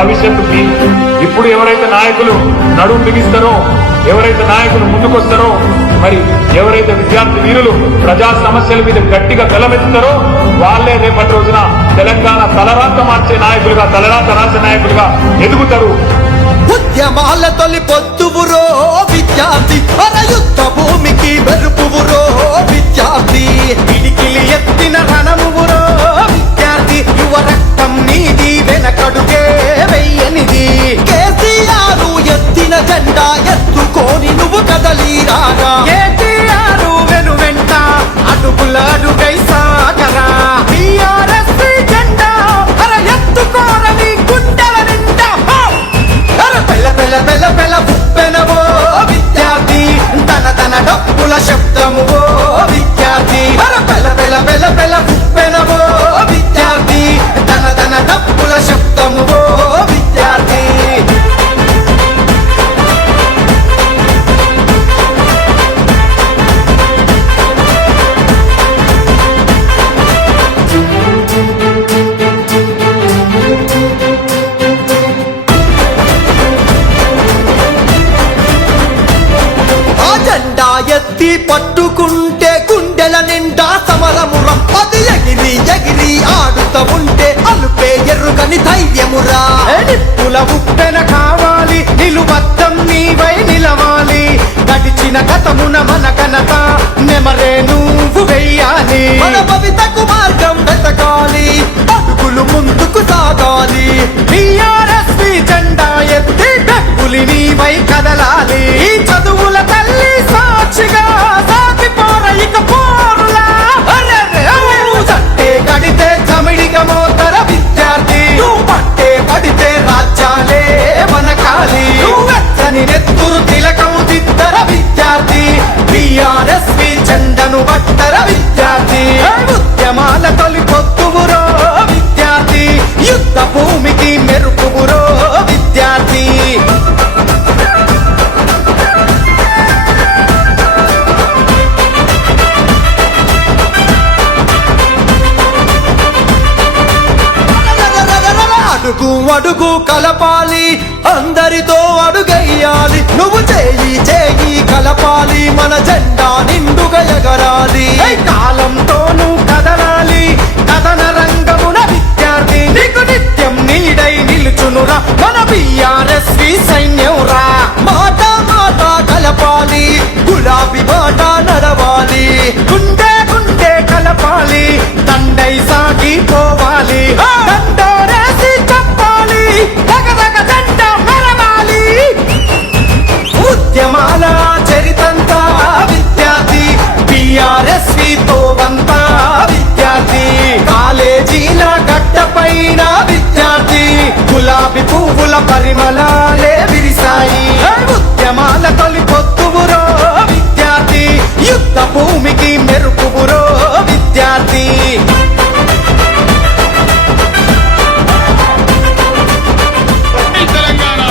భవిష్యత్తు మీ. ఇప్పుడు ఎవరైతే నాయకులు నడుము బిగిస్తారో, ఎవరైతే నాయకులు ముందుకొస్తారో, మరి ఎవరైతే విద్యార్థి వీరులు ప్రజా సమస్యల మీద గట్టిగా గలమెత్తుతారో వాళ్లే రేపటి రోజున తెలంగాణ తలరాత మార్చే నాయకులుగా, తలరాత రాసే నాయకులుగా ఎదుగుతారు. ఉద్యమాల తొలి పొద్దువురో విద్యార్థి, పరయుద్ధ భూమికి వెలుపువురో విద్యార్థి, పిడికిలి ఎత్తిన రణమువురో విద్యార్థి, యువ రక్తం నీది వెనకడుగే వెయ్యనిది. కేసీఆర్ ఎత్తిన జెండా ఎత్తుకోని నువ్వు కదలిరాగా, కేటీఆర్ వెను వెంట అడుగుల అడుగై సాగరా. టీఆర్ఎస్ జెండా అర ఎత్తుకోరని గుండెల నిండా పెళ్ళ పెళ్ళ పెళ్ళ పెళ్ళ పుప్పెనవో విద్యార్థి, తన తన డప్పుల శబ్దము విద్యార్థి. పెళ్ళ పెళ్ళ పెళ్ళ పెళ్ళ పుప్పెనవో విద్యార్థి, తన తన డప్పుల శబ్దము విద్యార్థి. జెండా ఎత్తి పట్టుకుంటే గుండెల నిండా సమరమురా, అది ఎగిరి ఎగిరి ఆడుతూ ఉంటే అలుపే ఎరుగని ధైర్యమురా. నిప్పుల ఉప్పెన కావాలి, నిలువద్దం నీవై నిలవాలి, గడిచిన గతమున మన ఘనత నెమరే నువ్వు వెయ్యాలి. మన భవితకు మార్గం వెతకాలి, అడుగులు ముందుకు సాగాలి. టీఆర్ఎస్ జెండా ఎత్తి డబ్బులి నీవై కదలాలి. ఈ చదువుల తల్లి సాక్షిగా సాగిపోర ఇక పోరులా. చట్టే కడితే చమిడిగా మోతర విద్యార్థి, నువ్వు పట్టే పడితే రాజ్యాలే మనకాలి. వెచ్చని నెత్తురు తిలకం దిద్దర విద్యార్థి, టీఆర్ఎస్ జెండను పట్టర విద్యార్థి. ఉద్యమాల తొలి పొత్తువురో విద్యార్థి, యుద్ధ భూమికి మెరుపువురో విద్యార్థి. అడుగు అడుగు కలపాలి, అందరితో అడుగెయ్యాలి, నువ్వు చేయి చేయి కలపాలి, మన జెండా నిండుగా ఎగరాలి. కాలంతోనూ కదలాలి, కథన రంగమున విద్యార్థి, నీకు నిత్యం నీడై నిలుచునురా మన టీఆర్ఎస్ సైన్యంరా. మాట మాట కలపాలి, గులాబీ మాట నడవాలి, గుండె గుండె కలపాలి, దండై సాగిపోవాలి. దండోరేసి చెప్పాలి, దగదగ జెండా మెరవాలి. ఉద్యమాల చరితంతా విద్యార్థి, టీఆర్ఎస్ తోవంతా విద్యార్థి. కాలేజీల గడ్డపైన విద్యార్థి, గులాబీ పువ్వుల పరిమళాలే విరిసాయి. ఉద్యమాల తొలి పొత్తువురో విద్యార్థి, యుద్ధ భూమికి మెరుపువురో విద్యార్థి. తెలంగాణ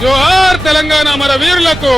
జోహార్, తెలంగాణ మన వీరులకు.